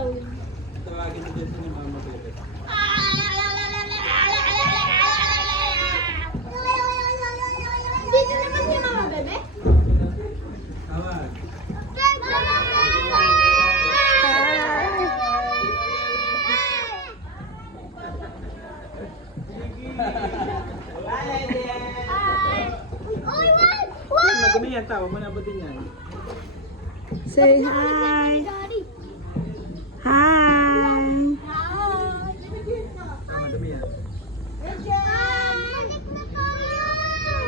gagawin? Tawagin mo dyan sa ni Mama Bebe. Dito naman si Mama Bebe? Tawag. Madumi yan, tawag mo na abutin yan. Say hi. Hi. Madumi yan.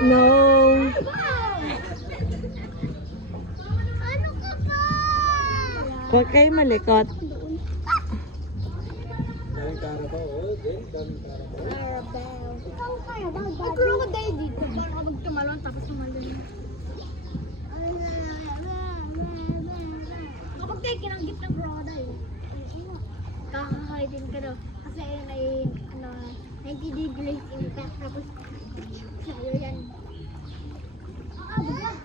No. Huwag kayo malikot. Daming karabaw, oh. Daming karabaw. May crocodile dito. Paano kapag tumalon tapos tumalon? Kapag tayo kinanggit ng crocodile, kakakaitin ka daw. Kasi may 90 degrees impact tapos sa'yo yan. Baga.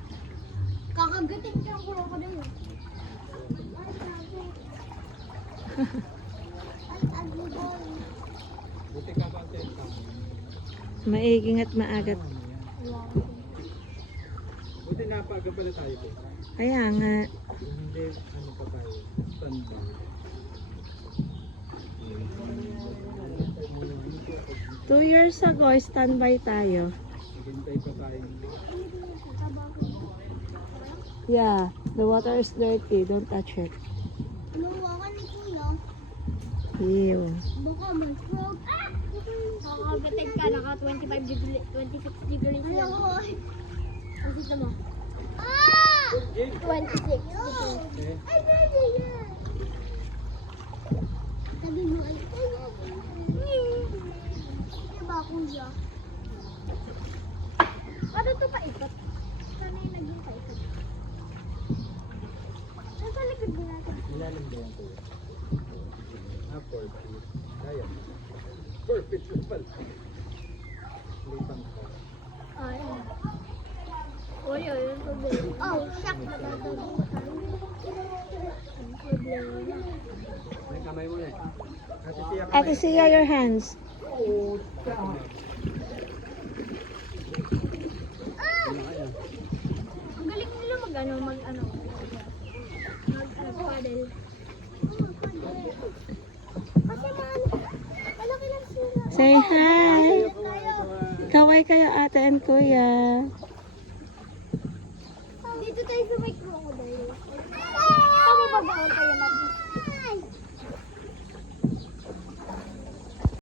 Kakagatin ka ng crocodile. Buti ka content ka. Maiging at maagat. Buti napaga pala tayo ko. Kaya nga. Hindi, ano pa tayo? Standby. 2 years ago, standby tayo. Naghintay pa tayo. Yeah, the water is dirty. Don't touch it. Luwakan ni Kuya. Ew. Baka may frog. Kakagatin ka, naka 26 degrees lang. Ang sito mo? 26 degrees. Ay, baby yan. Sabi mo ay, diba Kuya? Ano ito pa ikot? Sana yung naging pa ikot? Nasa likod din natin. Ilalim ba yan ko? 4 feet. Kaya. 4 feet na pala. Lipang ko. Ay. Uy, yung tubig. Oh, shock na ba ito? May kamay mo na eh. Ate siya Ate Sia, your hands. Ang galing nila mag-ano. Paddle. Kasi malaki lang sila. Say hi. Kaway kayo ate and kuya. Dito tayo sa may crocodile. Tama ba ba?